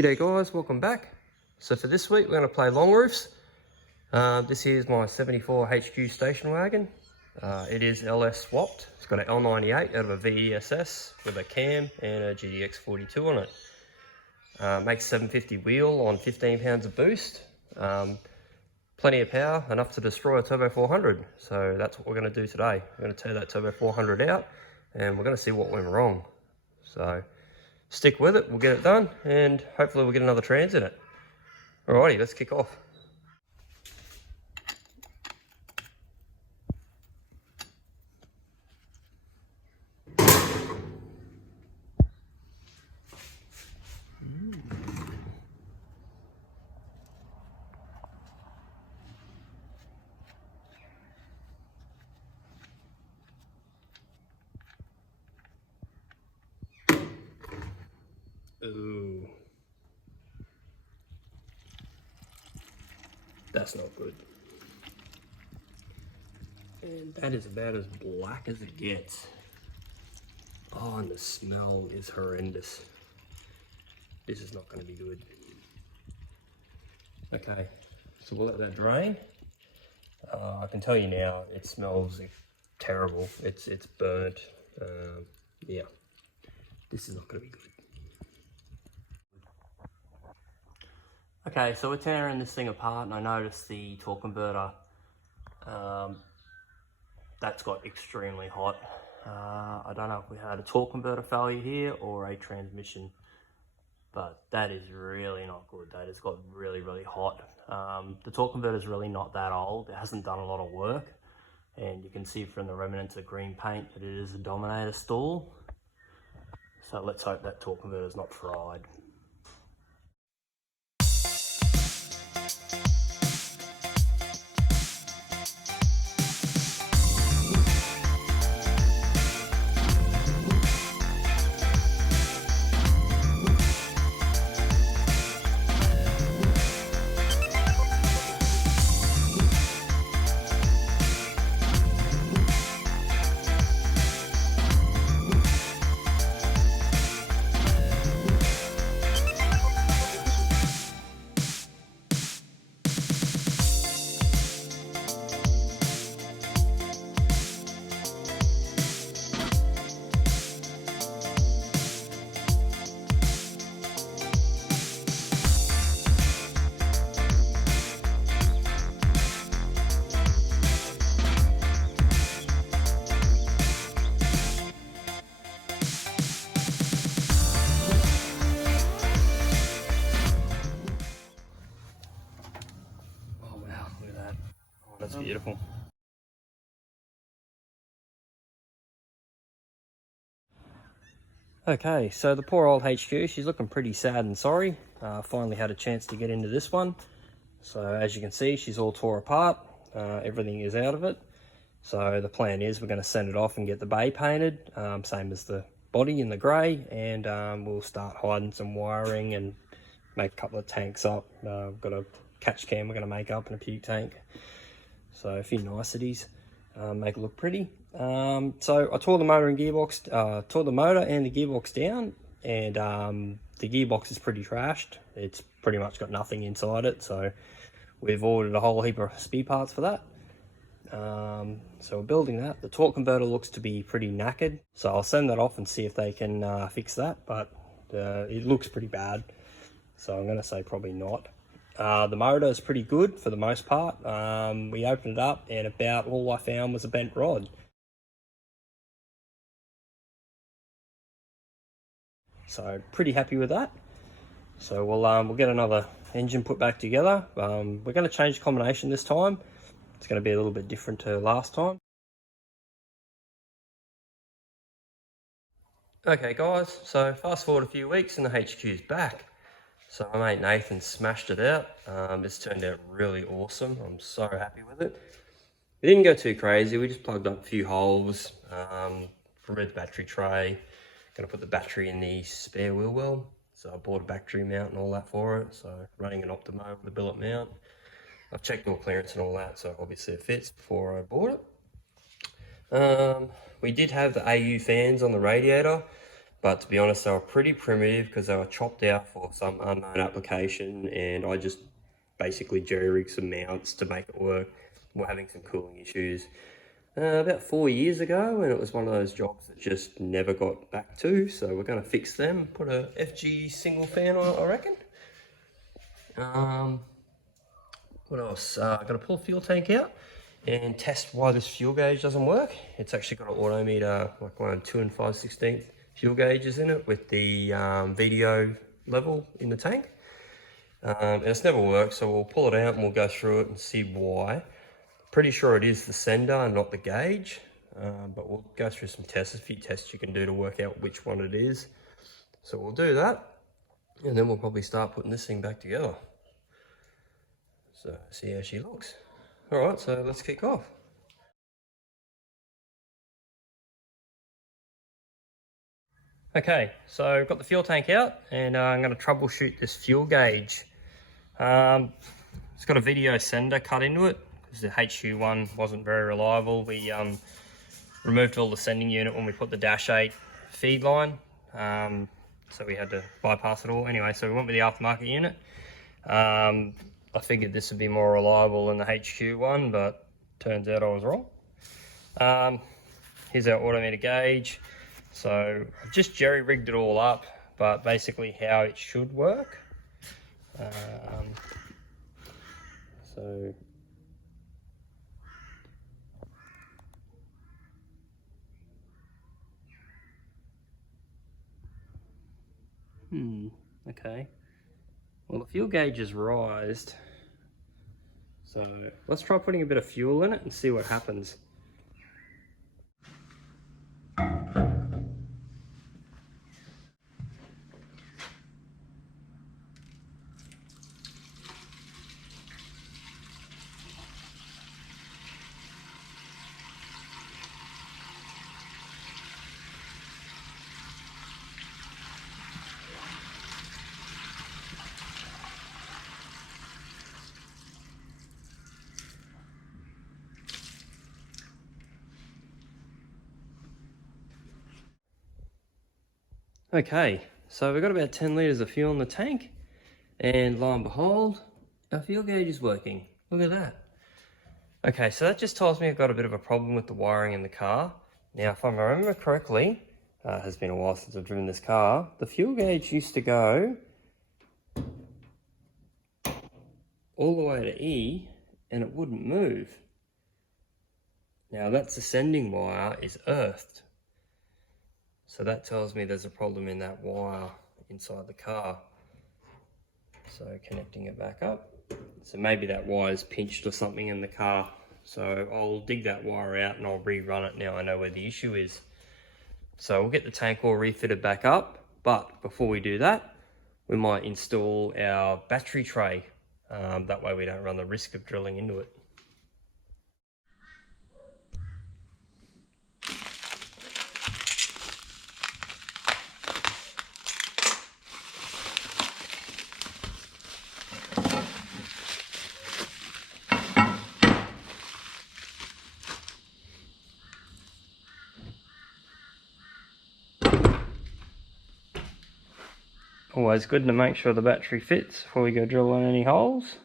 G'day guys, welcome back. So for this week we're going to play long roofs. This is my 74 HQ station wagon. It is LS swapped. It's got an L98 out of a VESS with a cam and a GDX 42 on it. Makes 750 wheel on 15 pounds of boost. Plenty of power, enough to destroy a Turbo 400. So that's what we're going to do today. We're going to tear that Turbo 400 out and we're going to see what went wrong. So stick with it, we'll get it done, and hopefully we'll get another trans in it. Alrighty, let's kick off. Ooh. That's not good. And that is about as black as it gets. Oh, and the smell is horrendous. This is not going to be good. Okay, so we'll let that drain. I can tell you now, it smells terrible. It's burnt. Yeah, this is not going to be good. Okay, so we're tearing this thing apart, and I noticed the torque converter, that's got extremely hot. I don't know if we had a torque converter failure here or a transmission, but that is really not good. That has got really, really hot. The torque converter is really not that old. It hasn't done a lot of work, and you can see from the remnants of green paint that it is a Dominator stall. So let's hope that torque converter is not fried. That's beautiful. Okay, so the poor old HQ, she's looking pretty sad and sorry. Finally had a chance to get into this one. So as you can see, she's all tore apart. Everything is out of it. So the plan is we're going to send it off and get the bay painted, same as the body in the grey, and we'll start hiding some wiring and make a couple of tanks up. We've got a catch cam we're going to make up and a puke tank. So a few niceties, make it look pretty. So I tore the motor and gearbox, tore the motor and the gearbox down, and the gearbox is pretty trashed. It's pretty much got nothing inside it, so we've ordered a whole heap of spare parts for that. So we're building that. The torque converter looks to be pretty knackered, so I'll send that off and see if they can fix that, but it looks pretty bad, so I'm going to say probably not. The motor is pretty good for the most part. We opened it up and about all I found was a bent rod. So pretty happy with that. So we'll get another engine put back together. We're going to change the combination this time. It's going to be a little bit different to last time. Okay guys, so fast forward a few weeks and the HQ's back. So my mate Nathan smashed it out. It's turned out really awesome. I'm so happy with it. We didn't go too crazy. We just plugged up a few holes, removed the battery tray. Going to put the battery in the spare wheel well. So I bought a battery mount and all that for it. So running an Optimo with a billet mount. I've checked all clearance and all that, so obviously it fits before I bought it. We did have the AU fans on the radiator. But to be honest, they were pretty primitive because they were chopped out for some unknown application, and I just basically jerry-rigged some mounts to make it work. We're having some cooling issues about 4 years ago, and it was one of those jobs that just never got back to, so we're going to fix them, put a FG single fan on it, I reckon. What else? I've got to pull the fuel tank out and test why this fuel gauge doesn't work. It's actually got an auto meter, like one 2 5/16 fuel gauges in it with the VDO level in the tank. And it's never worked, so we'll pull it out and we'll go through it and see why. Pretty sure it is the sender and not the gauge, but we'll go through some tests, a few tests you can do to work out which one it is. So we'll do that, and then we'll probably start putting this thing back together. So see how she looks. All right, so let's kick off. Okay, so I've got the fuel tank out, and I'm going to troubleshoot this fuel gauge. It's got a VDO sender cut into it because the HQ one wasn't very reliable. We removed all the sending unit when we put the Dash 8 feed line, so we had to bypass it all. Anyway, so we went with the aftermarket unit. I figured this would be more reliable than the HQ one, but turns out I was wrong. Here's our autometer gauge. So I've just jerry-rigged it all up, but basically how it should work. Okay. Well, the fuel gauge is rised. So let's try putting a bit of fuel in it and see what happens. Okay, so we've got about 10 litres of fuel in the tank, and lo and behold, our fuel gauge is working. Look at that. Okay, so that just tells me I've got a bit of a problem with the wiring in the car. Now, if I remember correctly, it has been a while since I've driven this car, the fuel gauge used to go all the way to E, and it wouldn't move. Now, that's the sending wire is earthed. So that tells me there's a problem in that wire inside the car. So connecting it back up. So maybe that wire's pinched or something in the car. So I'll dig that wire out and I'll rerun it now I know where the issue is. So we'll get the tank all refitted back up. But before we do that, we might install our battery tray. That way we don't run the risk of drilling into it. Always good to make sure the battery fits before we go drilling any holes.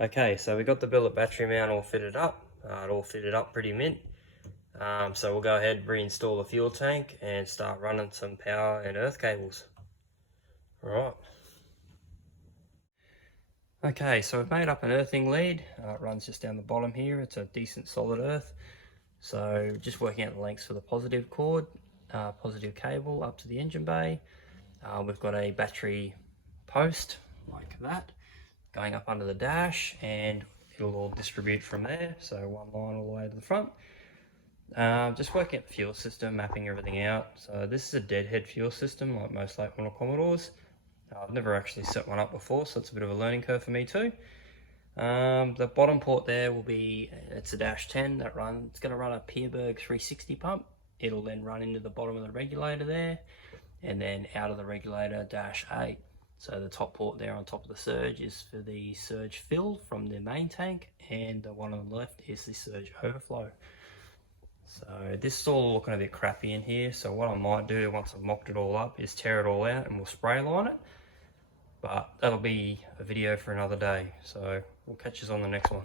Okay, so we got the billet battery mount all fitted up. It all fitted up pretty mint. So we'll go ahead and reinstall the fuel tank and start running some power and earth cables. Alright. Okay, so we've made up an earthing lead. It runs just down the bottom here. It's a decent solid earth. So just working out the lengths for the positive cord, positive cable up to the engine bay. We've got a battery post like that going up under the dash, and it'll all distribute from there. So one line all the way to the front. Just working out the fuel system, mapping everything out. So this is a deadhead fuel system like most late model Commodores. I've never actually set one up before, so it's a bit of a learning curve for me too. The bottom port there will be, it's a dash 10 that it's going to run a Peerberg 360 pump. It'll then run into the bottom of the regulator there, and then out of the regulator dash 8. So the top port there on top of the surge is for the surge fill from the main tank, and the one on the left is the surge overflow. So this is all looking a bit crappy in here, so what I might do once I've mocked it all up is tear it all out and we'll spray line it. But that'll be a video for another day, so we'll catch you on the next one.